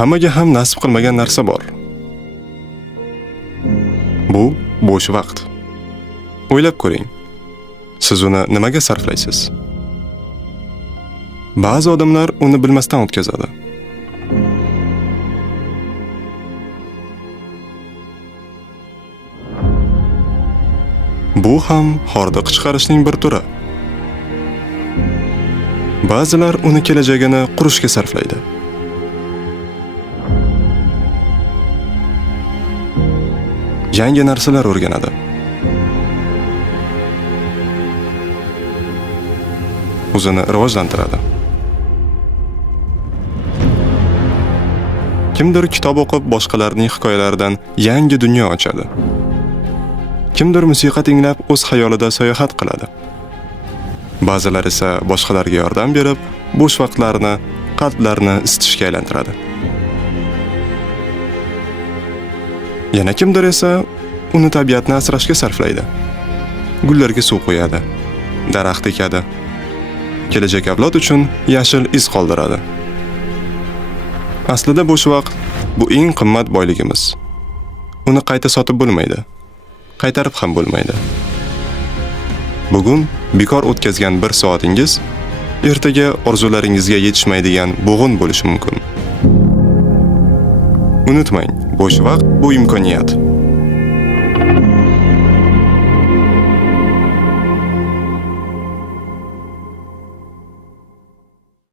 Hammaga ham nasib qilmagan narsa bor. Bu bo'sh vaqt. O'ylab ko'ring. Siz uni nimaga sarflaysiz? Ba'zi odamlar uni bilmasdan o'tkazadi. Bu ham hordiq chiqarishning bir turi. Ba'zilar uni kelajagini qurishga sarflaydi. Yangi narsalar o'rganadi. O'zini rivojlantiradi. Kimdir kitob o'qib boshqalarning hikoyalaridan yangi dunyo ochadi. Kimdir musiqa tinglab o'z xayolida sayohat qiladi. Ba'zilar esa boshqalarga yordam berib, bo'sh vaqtlarini, qalblarini isitishga aylantiradi. Yana kimdir esa uni tabiatni asrashga sarflaydi. Gullarga suv qo'yadi, daraxt ekadi. Kelajak avlod uchun yashil iz qoldiradi. Aslida bo'sh vaqt bu eng qimmat boyligimiz. Uni qayta sotib bo'lmaydi. Qaytarib ham bo'lmaydi. Bugun bekor o'tkazgan 1 soatingiz ertaga orzularingizga yetishmaydigan bo'g'in bo'lishi mumkin. Unutmang, bo'sh vaqt bu imkoniyat.